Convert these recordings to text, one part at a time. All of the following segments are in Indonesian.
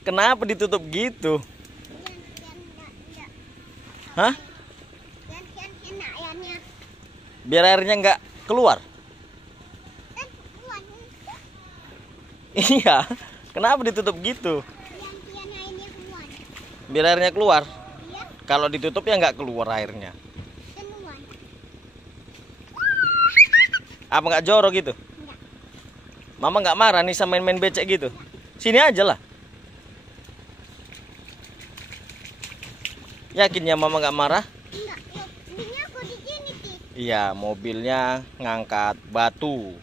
Kenapa ditutup gitu? Hah? Biar airnya nggak keluar. Iya. Kenapa ditutup gitu? Biar airnya keluar. Kalau ditutup ya nggak keluar airnya. Apa nggak jorok gitu? Mama nggak marah nih sama main becek gitu. Sini aja lah. Yakin ya mama nggak marah? Enggak, mobilnya aku di sini, Ti. Iya, mobilnya ngangkat batu.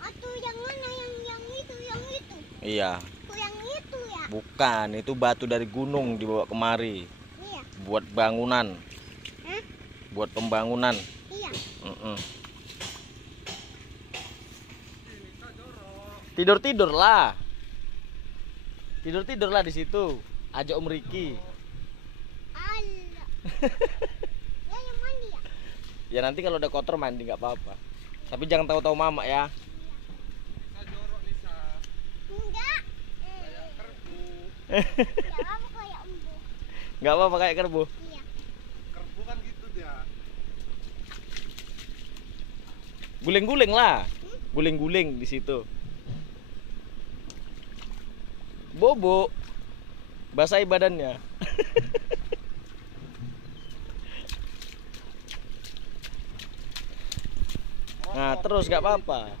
Atau yang mana yang itu, yang itu? Iya. Oh, yang itu ya? Bukan, itu batu dari gunung dibawa kemari. Iya. Buat bangunan. Hah? Buat pembangunan. Iya. Tidur-tidur lah. Tidur-tidur lah di situ. Ajak Om Riki. Allah. Ya yang mandi ya? Ya nanti kalau udah kotor mandi nggak apa-apa. Tapi jangan tahu-tahu mama ya. Enggak. Enggak apa kayak embu. Nggak apa-apa kayak kerbau. Iya. Kerbu kan gitu dia. Guling-guling lah. Guling-guling di situ. Bobo. Basahi badannya. Nah, terus nggak apa-apa.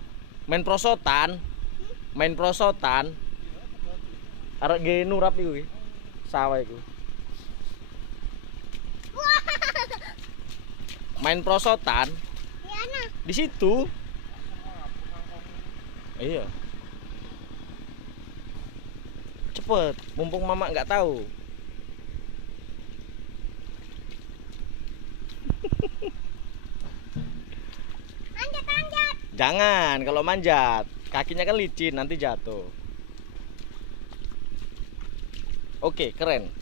Main prosotan. Main prosotan. Arek ge nurap iku. Sawah iku. Main prosotan Ya nah. di situ. Iya. Cepet, mumpung mama nggak tahu. Manjat, manjat. Jangan, kalau manjat kakinya kan licin nanti jatuh. Oke, keren.